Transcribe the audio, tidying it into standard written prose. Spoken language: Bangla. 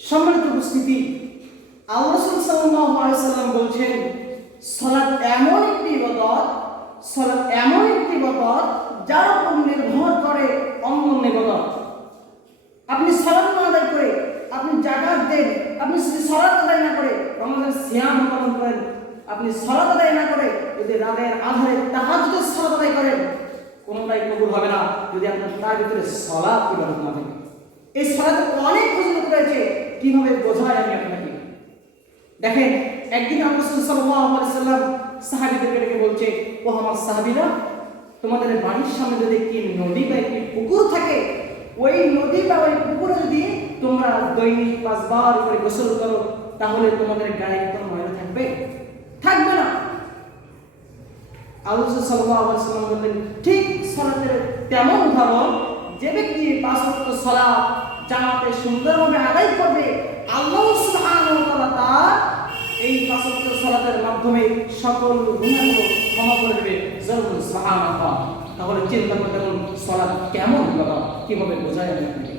সম্মানিত উপস্থিতি, আল্লাহ রাসূল সাল্লাল্লাহু আলাইহি ওয়াসাল্লাম বলছেন, সালাত এমন একটি ইবাদত যার উপর নির্ভর করে অন্য ইবাদত। আপনি সালাত না আদায় করে, আপনি যাকাত দেন, আপনি যদি সালাত আদায় না করে রমজানের সিয়াম পালন করেন, আপনি সালাত আদায় না করে যদি রাতের আধারে তাহাজ্জুদের সালাত আদায় করেন, কোনোটাই কবুল হবে না যদি আপনার তার ভিতরে সালাত ইবাদত না থাকে। এই সালাতের অনেক ফজিলত রয়েছে, কিভাবে বোঝায় আমি আপনাকে। দেখেন, একদিন আল্লাহ রাসূল সাল্লাল্লাহু আলাইহি ওয়াসাল্লাম সাহাবীদেরকে ডেকে বলছে, ও আমার সাহাবীরা, তোমাদের বাড়ির সামনে যদি একটি নদী বা একটি পুকুর থাকে, ওই নদী বা ওই পুকুরে যদি তোমরা দৈনিক 5 বার করে গোসল করো, তাহলে তোমাদের গায়ে কোনো ময়লা থাকবে? থাকবে না। আল্লাহ রাসূল সাল্লাল্লাহু আলাইহি ওয়াসাল্লাম বললেন, ঠিক সালাতের তেমন উদাহরণ, যে ব্যক্তি 5 ওয়াক্ত সালাত জামাতে সুন্দরভাবে আদায় করবে, আল্লাহ সুবহানাহু ওয়া তাআলা তার এই 5 ওয়াক্ত সালাতের মাধ্যমে সকল গুনাহগুলো ক্ষমা করে দেবে। সুবহানাল্লাহ। তাহলে চিন্তা করতে পারুন সালাত কেমন ইবাদত, কিভাবে বোঝায় আমি আপনাকে।